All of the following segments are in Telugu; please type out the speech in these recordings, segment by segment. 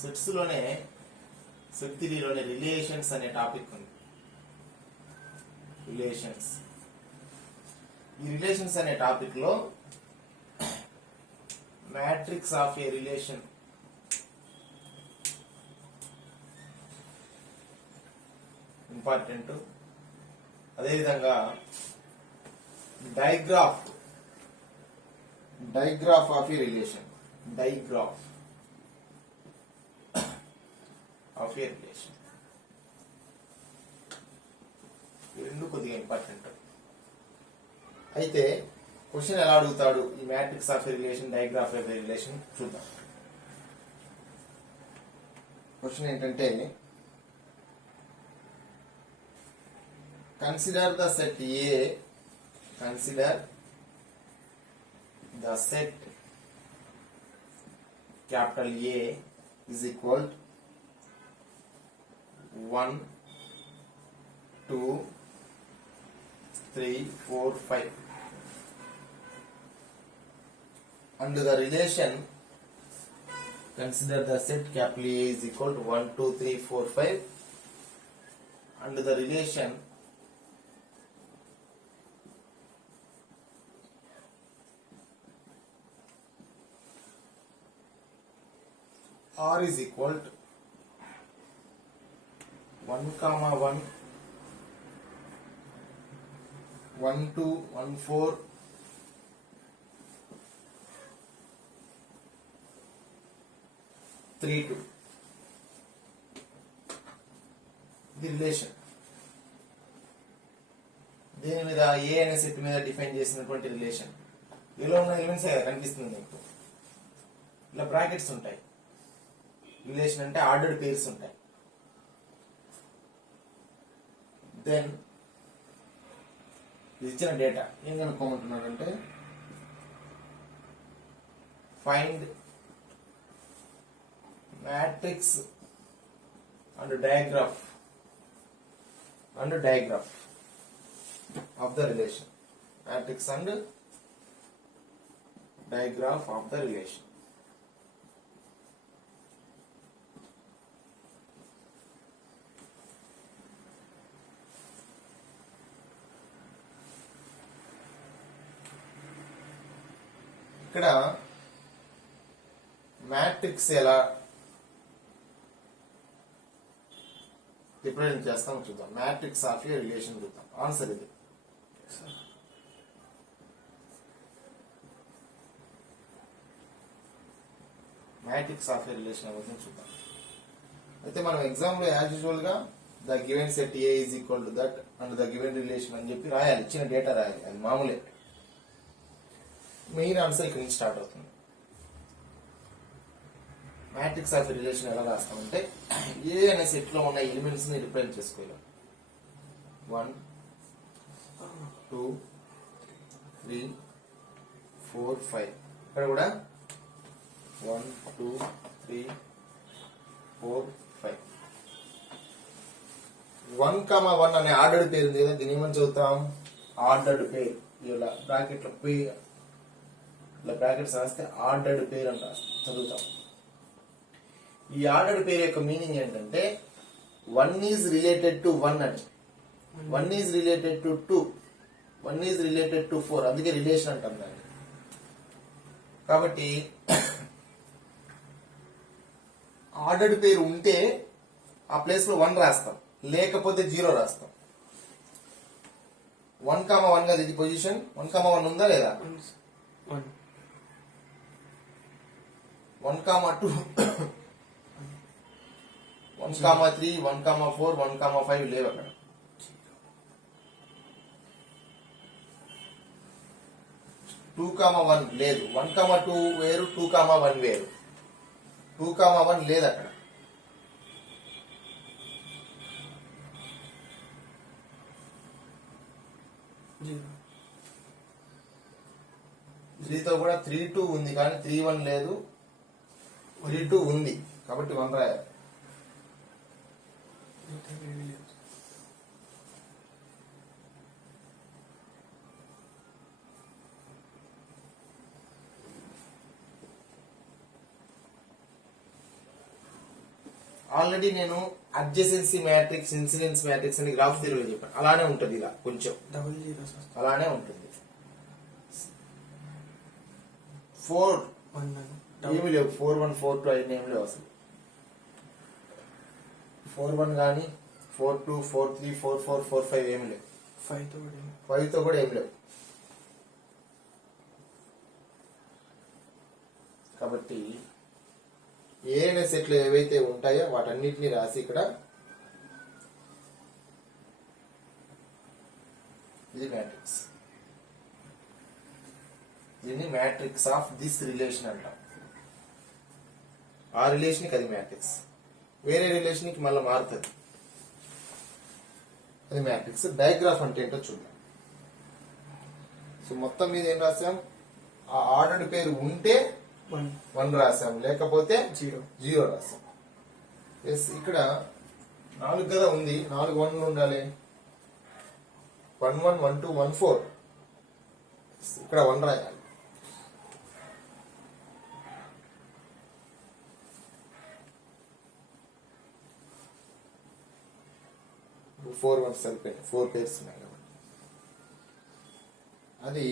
సెట్స్ లోనే సెట్ థియరీలోనే రిలేషన్స్ అనే టాపిక్ ఉంది. రిలేషన్స్. ఈ రిలేషన్స్ అనే టాపిక్ లో matrix of a relation important. అదేవిధంగా digraph of a relation. Digraph of a relation ఈ రెండు కొద్దిగా ఇంపార్టెంట్. అయితే క్వశ్చన్ ఎలా అడుగుతాడు ఈ matrix of a relation, digraph of a relation చూద్దాం. క్వశ్చన్ ఏంటంటే consider the set A, consider the set capital A is equal to 1, 2, 3, 4, 5. Under the relation, consider the set capital A is equal to 1, 2, 3, 4, 5. Under the relation, R is equal to 1, 1, 1, 2, 1, 4, 3, 2. ఇది రిలేషన్. దీని మీద ఏ అనే సెట్ మీద డిఫైన్ చేసినటువంటి రిలేషన్. ఏలో ఉన్న ఎలిమెంట్స్ కనిపిస్తుంది మీకు. ఇలా బ్రాకెట్స్ ఉంటాయి. రిలేషన్ అంటే ఆర్డర్డ్ పేర్స్ ఉంటాయి. దెన్ ఇచ్చిన డేటా ఏం కనుక్కోమంటున్నాడంటే find matrix and digraph of the relation. Matrix and digraph of the relation. ఇక్కడ మ్యాట్రిక్స్ ఎలా రిప్రజెంట్ చేస్తామో చూద్దాం. మ్యాట్రిక్స్ ఆఫ్ ఏ రిలేషన్ చూద్దాం. ఆన్సర్ ఇది. మ్యాట్రిక్స్ ఆఫ్ ఏ రిలేషన్ అవుతుంది చూద్దాం. అయితే మనం ఎగ్జామ్ లో యాజ్ యూజువల్ గా the given set A is equal to that and the given relation అని చెప్పి రాయాలి. ఇచ్చిన డేటా రాయాలి. అది మామూలే. మెయిన్ ఆన్సర్ ఇక్కడ నుంచి స్టార్ట్ అవుతుంది. మ్యాట్రిక్స్ ఆఫ్ రిలేషన్ ఎలా రాస్తామంటే ఏ అనే సెట్ లో ఉన్న ఎలిమెంట్స్ ని రిప్రజెంట్ చేసుకోవాలి. 1, 2, 3, 4, 5. ఇక్కడ కూడా 1, 2, 3, 4, 5. 1, 1 అనే ఆర్డర్డ్ పేరు ఉంది కదా, దీని ఏమని చదువుతాం? ఆర్డర్డ్ పేరు. ఇలా బ్రాకెట్ లో ఇలా బ్రాకెట్స్ రాస్తే ఆర్డర్డ్ పేరు అని చదువుతాం. ఈ ఆర్డర్డ్ పేరు యొక్క మీనింగ్ ఏంటంటే 1 ఈజ్ రిలేటెడ్ టు 1 అని, 1 is related to 2, 1 is related to 4. అందుకే రిలేషన్ అంటాం దాన్ని. కాబట్టి ఆర్డర్డ్ పేరు ఉంటే ఆ ప్లేస్ లో 1 రాస్తాం, లేకపోతే 0 రాస్తాం. 1, 1 కదా ఇది పొజిషన్. 1, 1 ఉందా లేదా? 1, 2, 1, 3, 1, 4, 1, 5 లేవు అక్కడ. టూ 1 లేదు. 1, 2 వేరు, 2, 1 వేరు. 2, 1 లేదు అక్కడ. త్రీతో కూడా 3, 2 ఉంది కానీ 3, 1 లేదు. 3, 2 ఉంది కాబట్టి 1 రాయాలి. ఆల్రెడీ నేను అడ్జసెన్సీ మ్యాట్రిక్స్, ఇన్సిడెన్స్ మ్యాట్రిక్స్ అని గ్రాఫ్ థియరీలో చెప్పాను. అలానే ఉంటుంది, ఇలా కొంచెం డబుల్ జీరో అలానే ఉంటుంది. 4 ఏమి లేవు, 4 1 4 2 అయిన ఏమి లేవు అసలు. 4 1 కానీ 4 2 4 3 4 4 4 5 ఏమి లేవు. 5 తో కూడా ఏమి లేవు. కాబట్టి ఏ అనే సెట్లు ఏవైతే ఉంటాయో వాటన్నిటిని రాసి ఇక్కడ ఇది మ్యాట్రిక్స్. దీన్ని మ్యాట్రిక్స్ ఆఫ్ దిస్ రిలేషన్ అంటాం. ఆ రిలేషన్ కి అది మ్యాట్రిక్స్, వేరే రిలేషన్ కి మళ్ళీ మారుతుంది, అది మ్యాట్రిక్స్. డయాగ్రాఫ్ అంటే ఏంటో చూద్దాం. సో మొత్తం మీద ఏం రాసాం, ఆ ఆర్డర్డ్ పేరు ఉంటే 1 రాసాం, లేకపోతే 0 రాసాం. ఎస్, ఇక్కడ 4 కదా ఉంది, 4 1 ఉండాలి. 1 1 1 2 1 4, ఇక్కడ 1 రాయాలి. ఫోర్ 1 సరిపోయింది, 4 పేర్స్ ఉన్నాయి కాబట్టి అది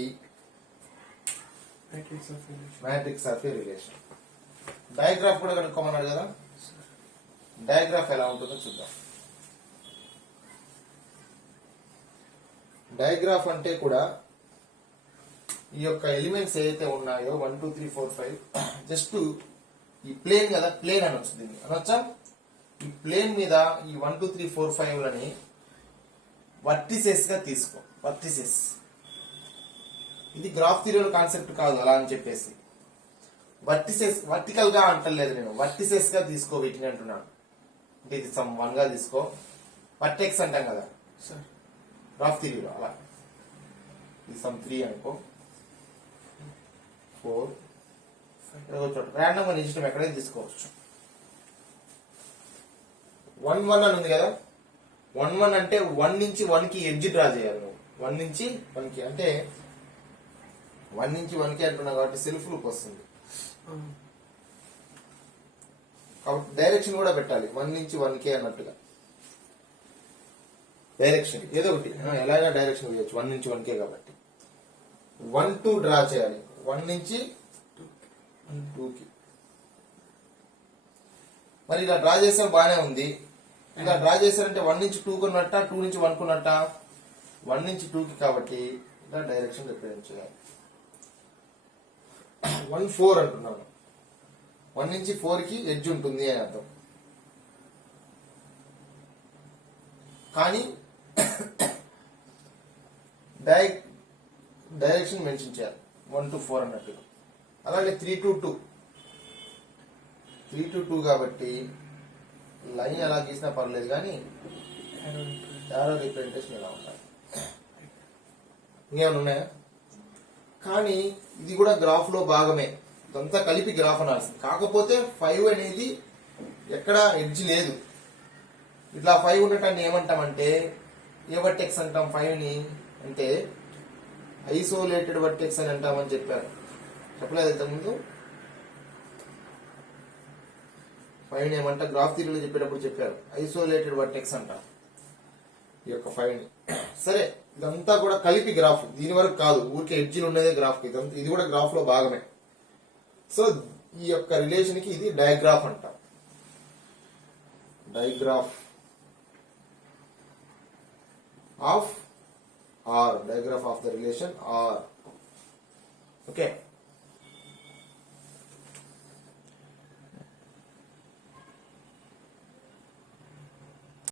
మ్యాట్రిక్స్ ఆఫ్ ఏ రిలేషన్. డయాగ్రాఫ్ కూడా కనుక్కోమన్నాడు కదా, డయాగ్రాఫ్ ఎలా ఉంటుందో చూద్దాం. డయాగ్రాఫ్ అంటే కూడా ఈ యొక్క ఎలిమెంట్స్ ఏవైతే ఉన్నాయో 1 2 3 4 5 జస్ట్ ఈ ప్లేన్ కదా, ప్లేన్ అనొచ్చు, దీన్ని అనొచ్చా. ఈ ప్లేన్ మీద ఈ 1 2 3 4 5 లని వర్టిసెస్ గా తీసుకో. వర్టిసెస్ ఇది గ్రాఫ్ థియరీ కాన్సెప్ట్ కాదు అలా అని చెప్పేసి. వర్టిసెస్ వర్టికల్ గా అంటలేదు నేను, వర్టిసెస్ గా తీసుకో వీటిని అంటున్నాను. అంటే ఇది సమ్ 1 గా తీసుకో, వర్టెక్స్ అంటాం కదా గ్రాఫ్ థియరీలో, అలా. ఇది సమ్ 3 అనుకో, 4 ర్యాండమ్ గా నీ ఇష్టం ఎక్కడైనా తీసుకోవచ్చు. 1 1 అని ఉంది కదా, 1 1 అంటే 1 నుంచి 1 కి ఎడ్జ్ డ్రా చేయాలి నువ్వు. 1 నుంచి 1 కి అంటే 1 నుంచి 1 కి అంటున్నావు కాబట్టి సెల్ఫ్ లూప్ వస్తుంది. కాబట్టి డైరెక్షన్ కూడా పెట్టాలి, 1 నుంచి 1 కి అన్నట్టుగా. డైరెక్షన్ ఏదో ఒకటి, ఎలాగైనా డైరెక్షన్ వేయచ్చు, 1 నుంచి 1 కే కాబట్టి. 1 2 డ్రా చేయాలి, 1 నుంచి 2 కి. మరి ఇలా డ్రా చేస్తే బాగానే ఉంది. ఇలా డ్రా చేశారంటే 1 నుంచి 2 కొన్నట్ట, 2 నుంచి 1 కొన్నట్ట, 1 నుంచి 2 కి కాబట్టి ఇలా డైరెక్షన్ రిప్రజెంట్ చేయాలి. 1 4 అంటున్నాను, 1 నుంచి 4 కి ఎడ్జ్ ఉంటుంది అని అర్థం. కానీ డైరెక్షన్ మెన్షన్ చేయాలి 1 to 4 అన్నట్టుగా. అలాగే 3 to 2, 3 to 2 కాబట్టి లైన్ ఎలా గీసినా పర్లేదు, కానీ యారో రిప్రజెంటేషన్ ఎలా ఉండాలి. ఇంకేమైనా ఉన్నాయా? కానీ ఇది కూడా గ్రాఫ్ లో భాగమే, ఇదంతా కలిపి గ్రాఫ్ అనాల్సింది. కాకపోతే 5 అనేది ఎక్కడ ఎడ్జ్ లేదు. ఇట్లా 5 ఉండటాన్ని ఏమంటామంటే ఏ వర్టెక్స్ అంటాం 5 ని అంటే ఐసోలేటెడ్ వర్టెక్స్ అని అంటామని చెప్పారు, చెప్పలేదు ఇంతకుముందు. 5 ని ఏమంటా గ్రాఫ్ థియరీలో చెప్పేటప్పుడు చెప్పారు, ఐసోలేటెడ్ వర్టెక్స్ అంటాం ఈ యొక్క 5 ని. సరే, ఇదంతా కూడా కలిపి గ్రాఫ్, దీని వరకు కాదు, ఊరికే ఎడ్జిలు ఉన్నదే గ్రాఫ్, ఇది కూడా గ్రాఫ్ లో భాగమే. సో ఈ యొక్క రిలేషన్ కి ఇది డయాగ్రాఫ్ అంటాం. Digraph of R, digraph of the relation R. Okay.